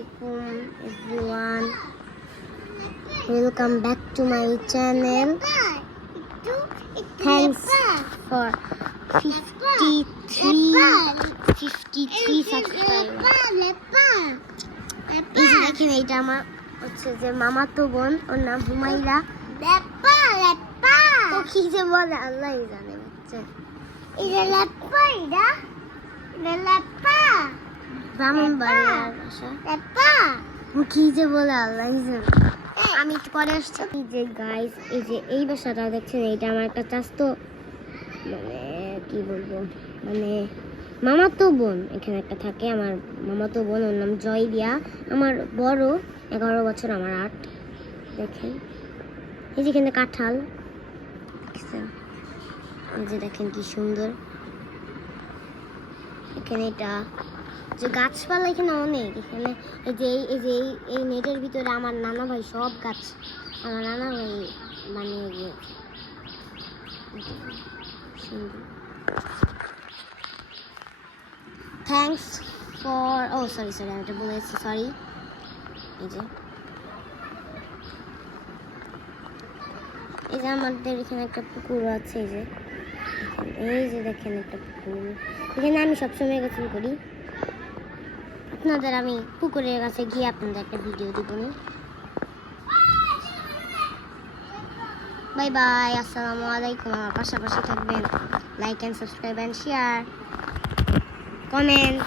Assalamualaikum everyone. Welcome back to my channel. Thanks for 53 subscribers. এই যে দেখেন এইটা আমার হচ্ছে যে মামাতো বোন, ওর নাম হুমাইরা। ও কি যে বলে আল্লাহই জানে। ব্রাহ্মণবাড়িয়ার ভাষা। ও কি যে বলে আল্লাহই জানে। আমি পরে আসছি। এই যে গাইস, এই যে এই বাসাটা দেখছেন, এইটা আমার একটা চাস্তো মানে কি বলবো মানে মামাতো বোন এখানে একটা থাকে। আমার মামাতো বোন, ওর নাম জয়রিয়া। আমার বড় 11 বছর, আমার 8। দেখেন এই যে এখানে কাঁঠাল দেখছেন, এই যে দেখেন কি সুন্দর। এখানে এটা যে গাছপালা এখানে অনেক। এখানে এই নেটের ভিতরে আমার নানা ভাই সব গাছ আমার নানা ভাই বানিয়ে গিয়েছে। থ্যাংকস ফর সরি আমি এটা বলেছি, সরি। এই যে আমাদের এখানে একটা পুকুর আছে। এই যে দেখেন একটা পুকুর। এখানে আমি সবসময় গোসল করি। আপনাদের আমি পুকুরের কাছে গিয়ে আপনাদের একটা ভিডিও দিব। বাই বাই, আসসালামু আলাইকুম। আমার পাশাপাশি থাকবেন, like and subscribe and share, comment.